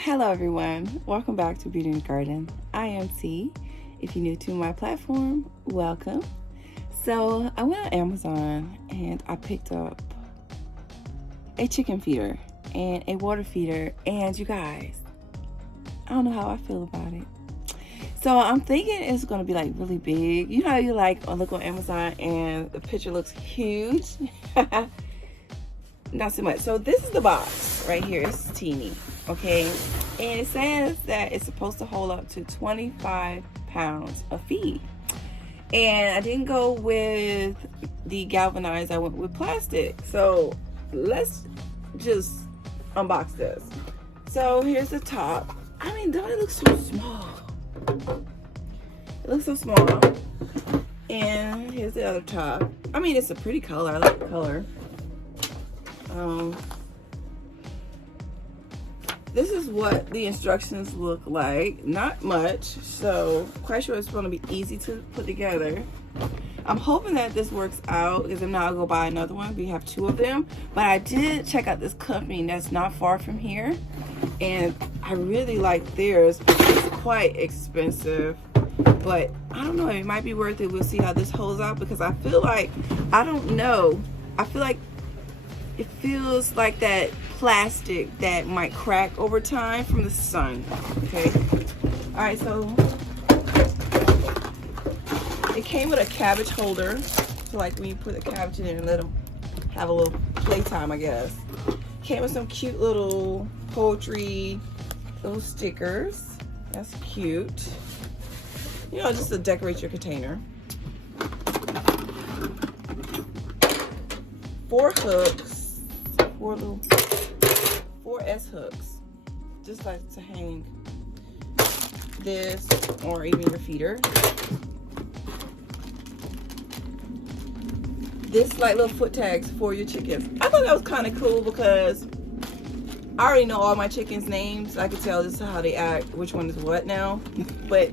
Hello everyone, welcome back to Beauty and Garden. I am T. If you're new to my platform, welcome. So I went on Amazon and I picked up a chicken feeder and a water feeder, and you guys, I don't know how I feel about it. So I'm thinking it's going to be like really big. You know how you like look on Amazon and the picture looks huge? Not so much. So this is the box right here. It's teeny, okay? And it says that it's supposed to hold up to 25 pounds of feed. And I didn't go with the galvanized, I went with plastic. So let's just unbox this. So here's the top. I mean, don't it look so small? It looks so small. And here's the other top. I mean, it's a pretty color. I like the color. This is what the instructions look like. Not much, so quite sure it's going to be easy to put together. I'm hoping that this works out, because if not, I'll go buy another one. We have two of them, but I did check out this company that's not far from here, and I really like theirs. It's quite expensive, but I don't know, it might be worth it. We'll see how this holds out, because I feel like, I don't know, I feel like it feels like that plastic that might crack over time from the sun. Okay. All right, so it came with a cabbage holder. So like when you put the cabbage in there and let them have a little playtime, I guess. Came with some cute little poetry, little stickers. That's cute. You know, just to decorate your container. 4 hooks. 4 S hooks, just like to hang this or even your feeder. This like little foot tags for your chickens. I thought that was kind of cool, because I already know all my chickens' names. I could tell just how they act, which one is what now. but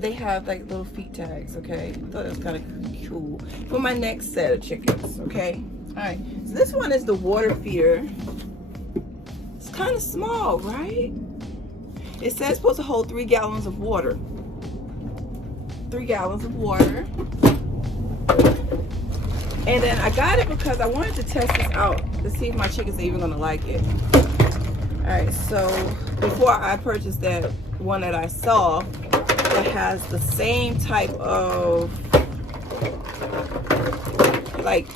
they have like little feet tags. Okay, I thought that was kind of cool for my next set of chickens. Okay. All right, so this one is the water feeder. It's kind of small, right? It says it's supposed to hold 3 gallons of water. 3 gallons of water. And then I got it because I wanted to test this out to see if my chickens are even gonna like it. All right, so before I purchased that one that I saw that has the same type of like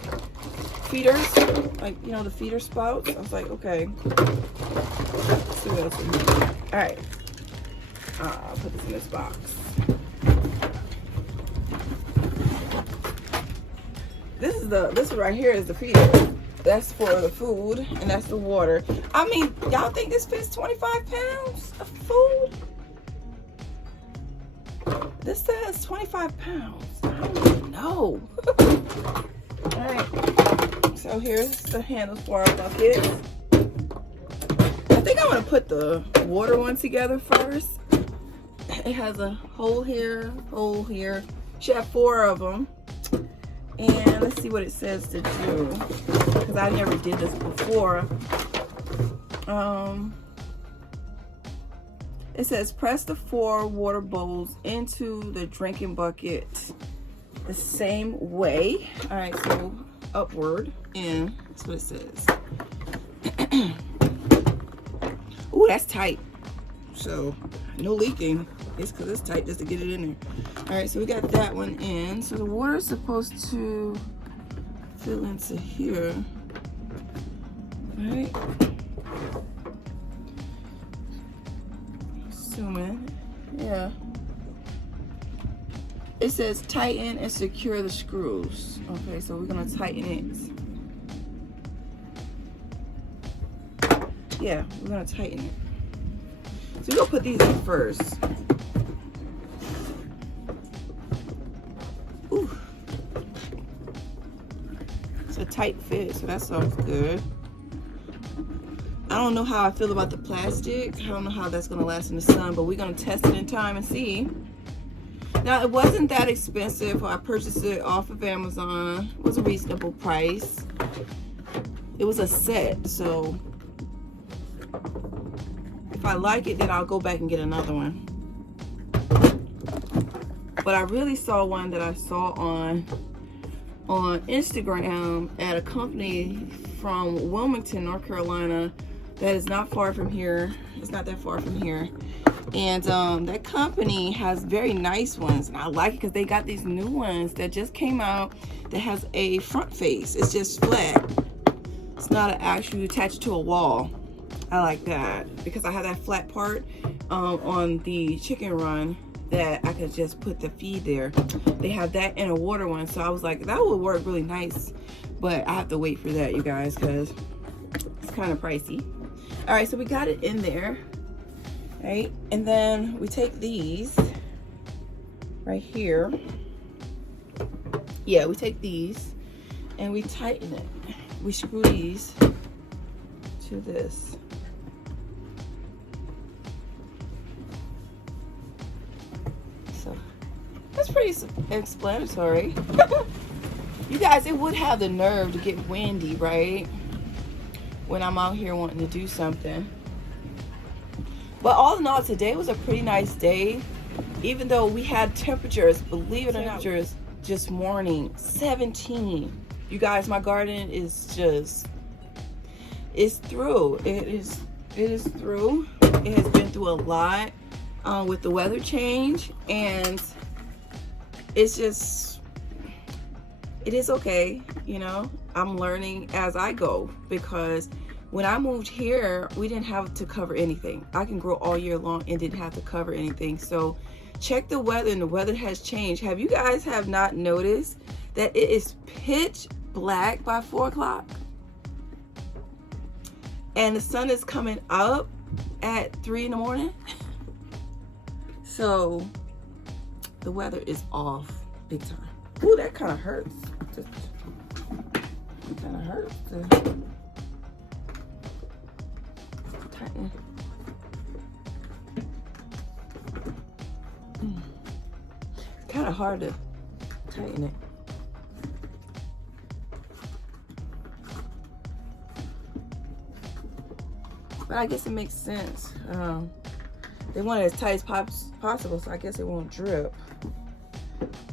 feeders, like, you know, the feeder spouts. I was like, okay, let's see what else we need. All right, I'll put this in this box. This right here is the feeder. That's for the food, and that's the water. I mean, y'all think this fits 25 pounds of food? This says 25 pounds. I don't even know. All right. So here's the handles for our bucket. I think I'm gonna put the water one together first. It has a hole here, hole here. Should have 4 of them. And let's see what it says to do, because I never did this before. It says press the 4 water bowls into the drinking bucket the same way. All right, so upward, and that's what it says. Ooh, that's tight. So no leaking. It's because it's tight just to get it in there. All right, so we got that one in. So the water is supposed to fill into here. All right. Assuming, yeah. It says tighten and secure the screws. Okay, so we're gonna tighten it. Yeah, we're gonna tighten it. So we're gonna put these in first. Ooh. It's a tight fit, so that sounds good. I don't know how I feel about the plastic. I don't know how that's gonna last in the sun, but we're gonna test it in time and see. Now, it wasn't that expensive. I purchased it off of Amazon. It was a reasonable price. It was a set, so If I like it, then I'll go back and get another one. But I really saw one that I saw on Instagram at a company from Wilmington, North Carolina, that is not far from here. It's not that far from here. And that company has very nice ones, and I like it because they got these new ones that just came out that has a front face. It's just flat. It's not actually attached to a wall. I like that because I have that flat part on the chicken run that I could just put the feed there. They have that in a water one, so I was like, that would work really nice, but I have to wait for that, you guys, because it's kind of pricey. All right, so we got it in there, right? And then we take these right here. Yeah, we take these and we tighten it. We screw these to this. So that's pretty explanatory. You guys, it would have the nerve to get windy, right? When I'm out here wanting to do something. But all in all, today was a pretty nice day. Even though we had temperatures, believe it or not, just morning, 17. You guys, my garden is just, it's through. It is through. It has been through a lot with the weather change, and it's just, it is okay, you know. I'm learning as I go, because when I moved here, we didn't have to cover anything. I can grow all year long and didn't have to cover anything. So check the weather, and the weather has changed. Have you guys have not noticed that it is pitch black by 4 o'clock? And the sun is coming up at 3 in the morning. So the weather is off big time. Ooh, that kind of hurts. It kind of hurts to tighten. It's kind of hard to tighten it. But I guess it makes sense. They want it as tight as possible, so I guess it won't drip.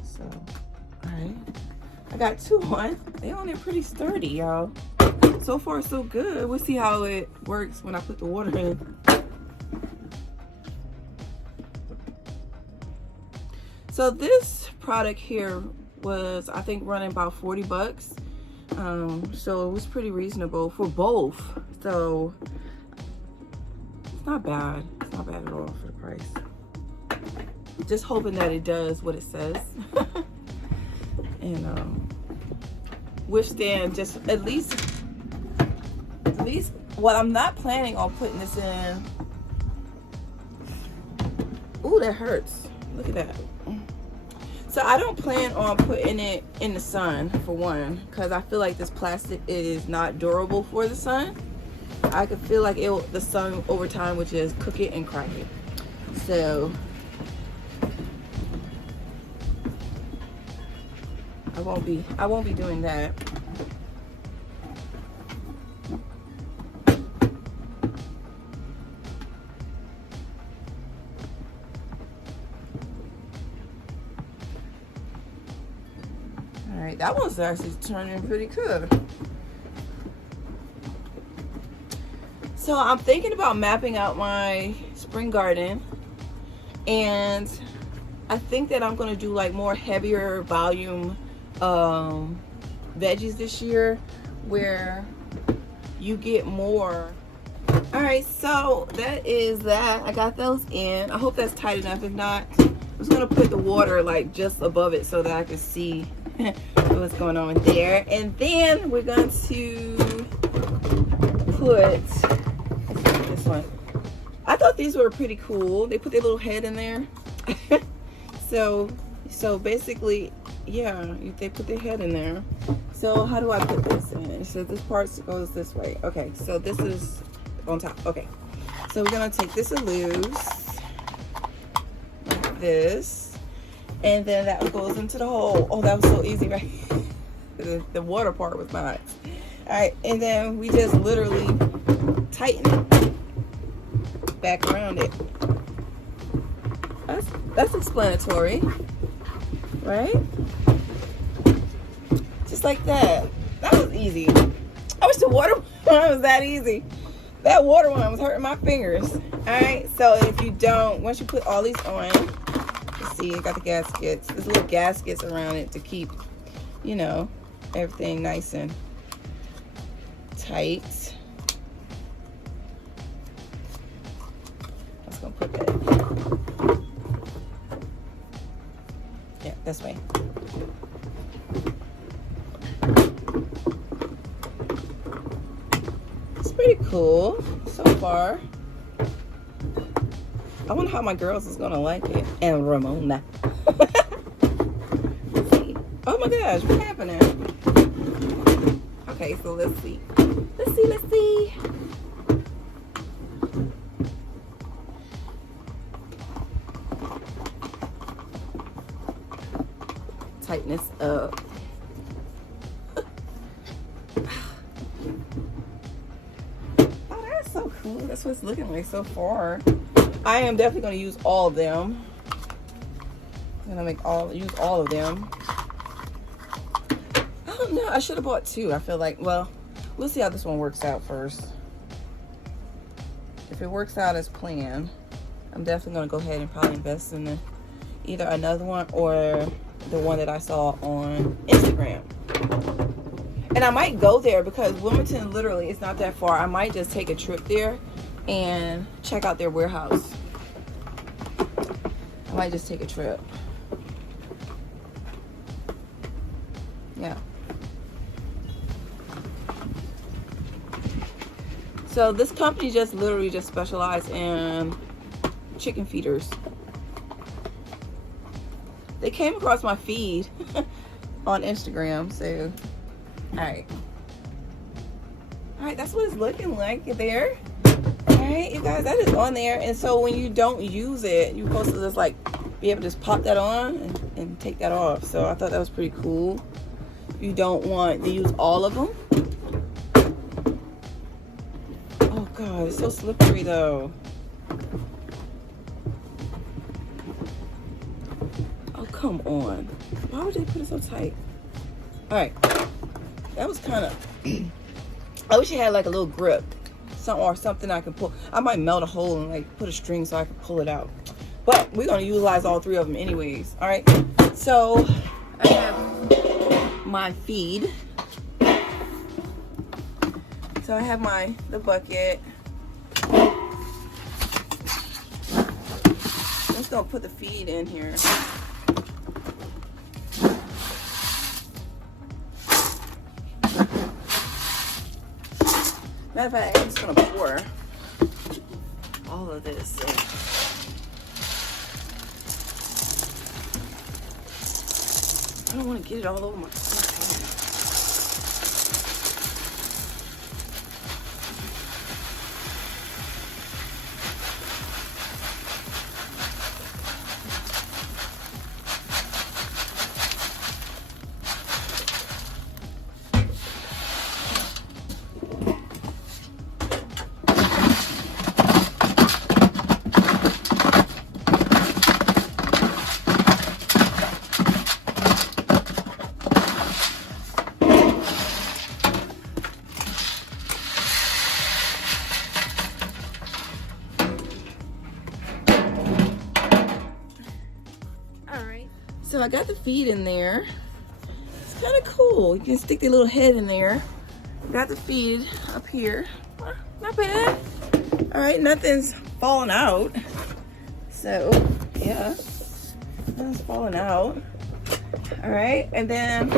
So, all right. I got 2 on. They on there pretty sturdy, y'all. So far, so good. We'll see how it works when I put the water in. So this product here was, I think, running about 40 bucks. So it was pretty reasonable for both. So it's not bad. It's not bad at all for the price. Just hoping that it does what it says. And withstand just at least what I'm not planning on putting this in. Ooh, that hurts. Look at that. So I don't plan on putting it in the sun, for one, because I feel like this plastic is not durable for the sun. I could feel like the sun over time would just cook it and crack it. So I won't be doing that. All right, that one's actually turning pretty good. So I'm thinking about mapping out my spring garden, and I think that I'm gonna do like more heavier volume veggies this year, where you get more. All right, so that is that. I got those in. I hope that's tight enough. If not, I'm just gonna put the water like just above it so that I can see what's going on there. And then we're going to put this one. I thought these were pretty cool. They put their little head in there. so basically, yeah, they put their head in there. So how do I put this in? So this part goes this way. Okay, so this is on top. Okay, so we're gonna take this loose, like this, and then that goes into the hole. Oh, that was so easy, right? The water part was not. All right, and then we just literally tighten it. back around it. That's explanatory, right? Just like that. That was easy. I wish the water one was that easy. That water one was hurting my fingers. Alright, so if you don't, once you put all these on, let's see, I got the gaskets. There's little gaskets around it to keep, you know, everything nice and tight. I was gonna put that. Yeah, this way. It's pretty cool so far. I wonder how my girls is gonna like it. And Ramona. Let's see. Oh my gosh, what's happening? Okay, so let's see. Let's see. Tighten this up. Oh, that's so cool. That's what it's looking like so far. I am definitely going to use all of them. I'm going to use all of them. I don't know. I should have bought two. I feel like, well, we'll see how this one works out first. If it works out as planned, I'm definitely going to go ahead and probably invest in either another one or the one that I saw on Instagram. And I might go there because Wilmington literally is not that far. I might just take a trip there and check out their warehouse. I might just take a trip. Yeah. So this company just literally just specializes in chicken feeders. They came across my feed on Instagram, so alright, that's what it's looking like there. Alright, you guys, that is on there. And so when you don't use it, you're supposed to just like be able to just pop that on and take that off. So I thought that was pretty cool. You don't want to use all of them. Oh god, it's so slippery though. Oh, come on. Why would they put it so tight? Alright. That was kind of... I wish it had like a little grip. Or something I can pull. I might melt a hole and like put a string so I can pull it out. But we're going to utilize all three of them anyways. Alright. So, I have my feed. So I have the bucket. I'm just going to put the feed in here. Matter of fact, I'm just going to pour all of this in. I don't want to get it all over my stuff. So I got the feed in there. It's kind of cool. You can stick the little head in there. Got the feed up here. Not bad. All right, nothing's falling out. So yeah, nothing's falling out. All right, and then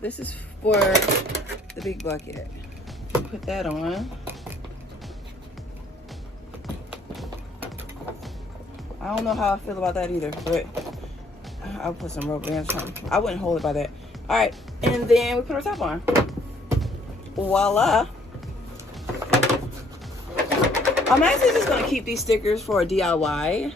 this is for the big bucket. Put that on. I don't know how I feel about that either, but I'll put some rubber bands on. I wouldn't hold it by that. All right, and then we put our top on. Voila. I'm actually just gonna keep these stickers for a DIY.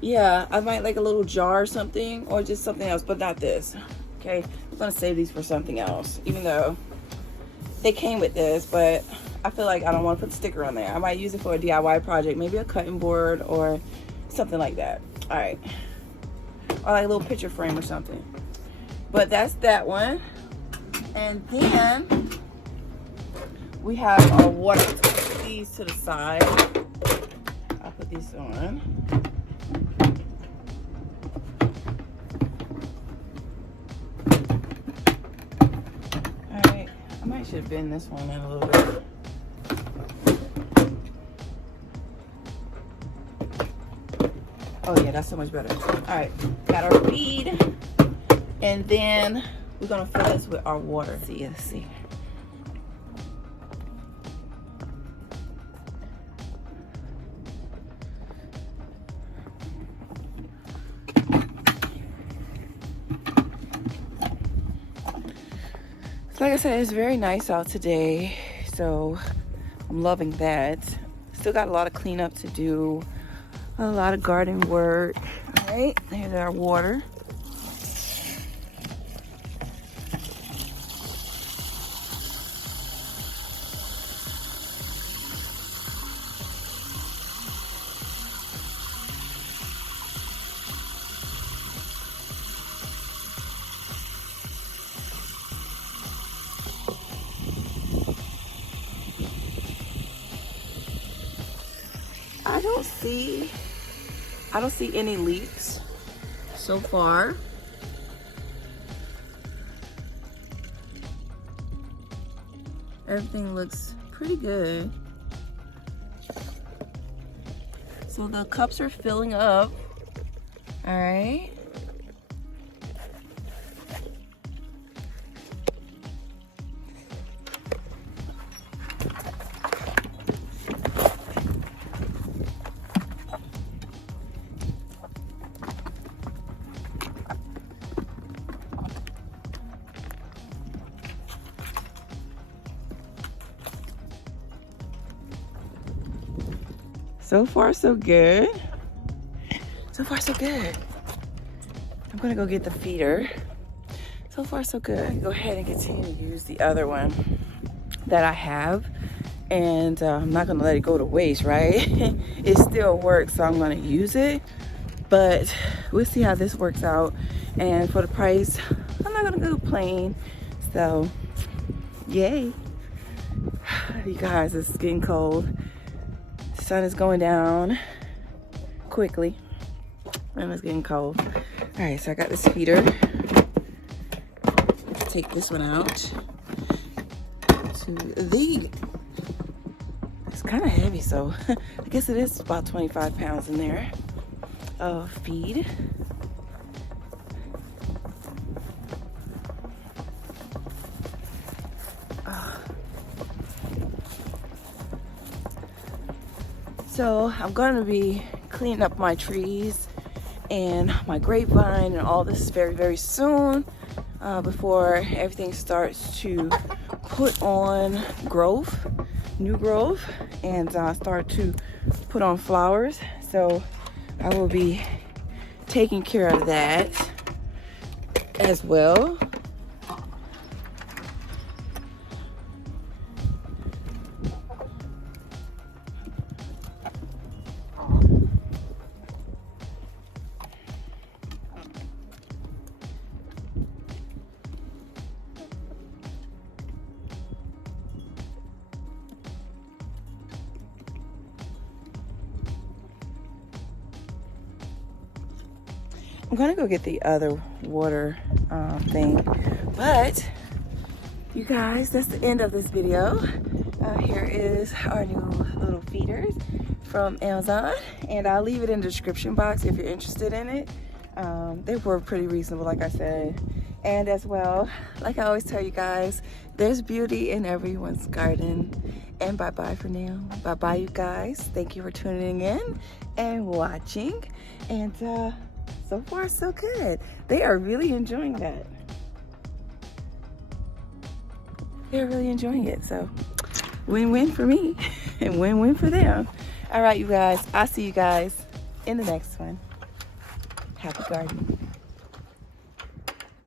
Yeah, I might like a little jar or something, or just something else, but not this. Okay, I'm gonna save these for something else, even though they came with this, but I feel like I don't want to put the sticker on there. I might use it for a DIY project, maybe a cutting board or something like that. All right, or like a little picture frame or something. But that's that one. And then we have our water. Put these to the side. I'll put these on. All right, I might should bend this one in a little bit. Oh yeah, that's so much better. All right, got our feed, and then we're gonna fill this with our water. Let's see. So like I said, it's very nice out today, so I'm loving that. Still got a lot of cleanup to do. A lot of garden work. All right, there's our water. I don't see any leaks so far. Everything looks pretty good. So the cups are filling up. All right. So far, so good. So far, so good. I'm gonna go get the feeder. So far, so good. Go ahead and continue to use the other one that I have. And I'm not gonna let it go to waste, right? It still works, so I'm gonna use it. But we'll see how this works out. And for the price, I'm not gonna go plain. So, yay. You guys, it's getting cold. The sun is going down quickly and it's getting cold. All right, so I got this heater. Let's take this one out to the, it's kind of heavy, so I guess it is about 25 pounds in there of feed. So I'm going to be cleaning up my trees and my grapevine and all this very, very soon before everything starts to put on growth, new growth, and start to put on flowers. So I will be taking care of that as well. I'm gonna go get the other water thing, but you guys, that's the end of this video. Here is our new little feeders from Amazon, and I'll leave it in the description box if you're interested in it. They were pretty reasonable, like I said. And as well, like I always tell you guys, there's beauty in everyone's garden. And bye-bye for now. Bye-bye, you guys. Thank you for tuning in and watching. And so far, so good. They are really enjoying that. They're really enjoying it. So win-win for me and win-win for them. All right, you guys. I'll see you guys in the next one. Happy gardening.